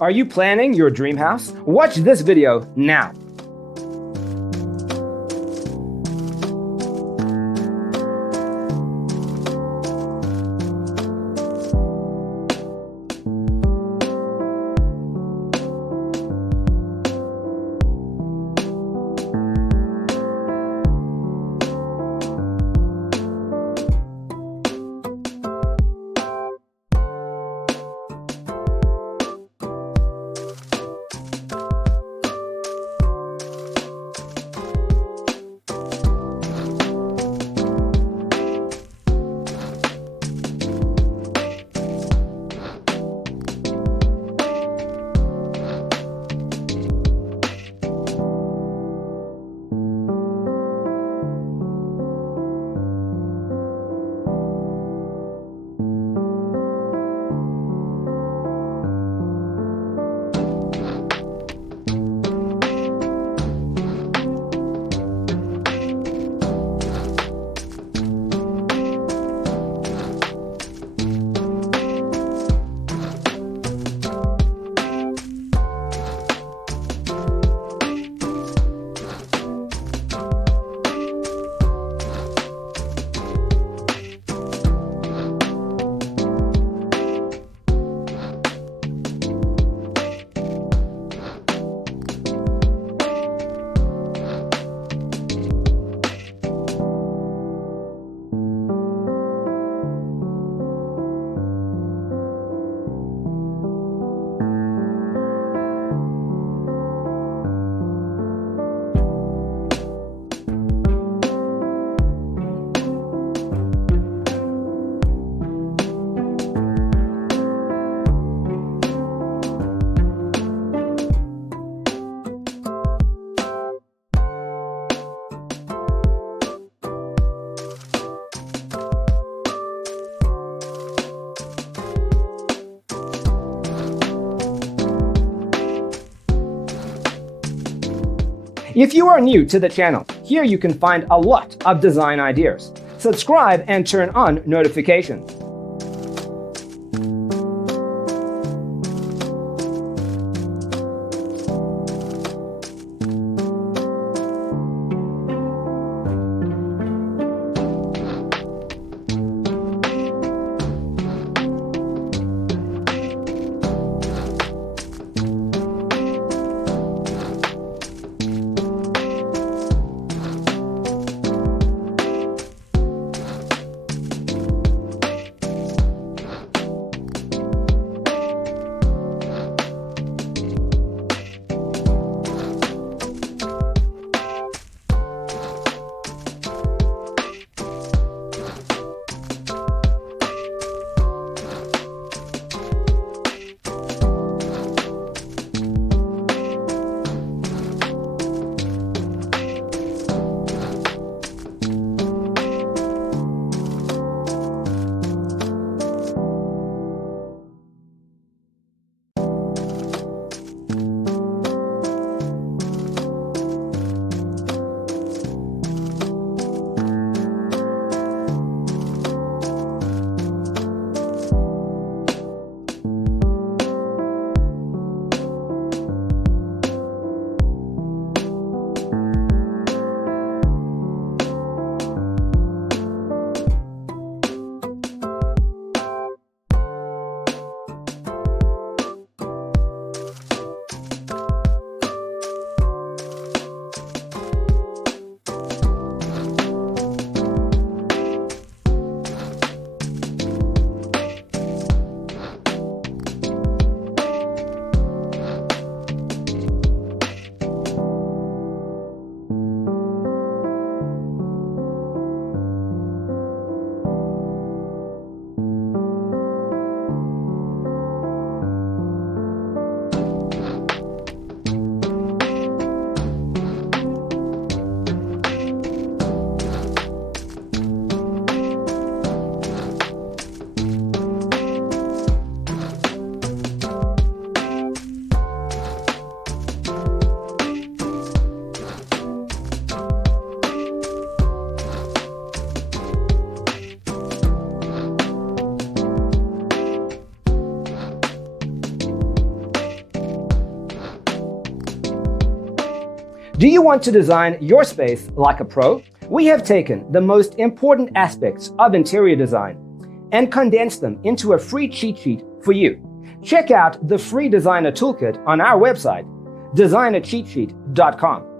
Are you planning your dream house? Watch this video now. If you are new to the channel, here you can find a lot of design ideas. Subscribe and turn on notifications. Do you want to design your space like a pro? We have taken the most important aspects of interior design and condensed them into a free cheat sheet for you. Check out the free designer toolkit on our website, designercheatsheet.com.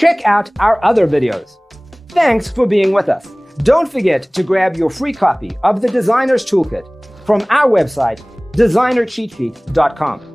Check out our other videos. Thanks for being with us. Don't forget to grab your free copy of the Designer's Toolkit from our website, designercheatsheet.com.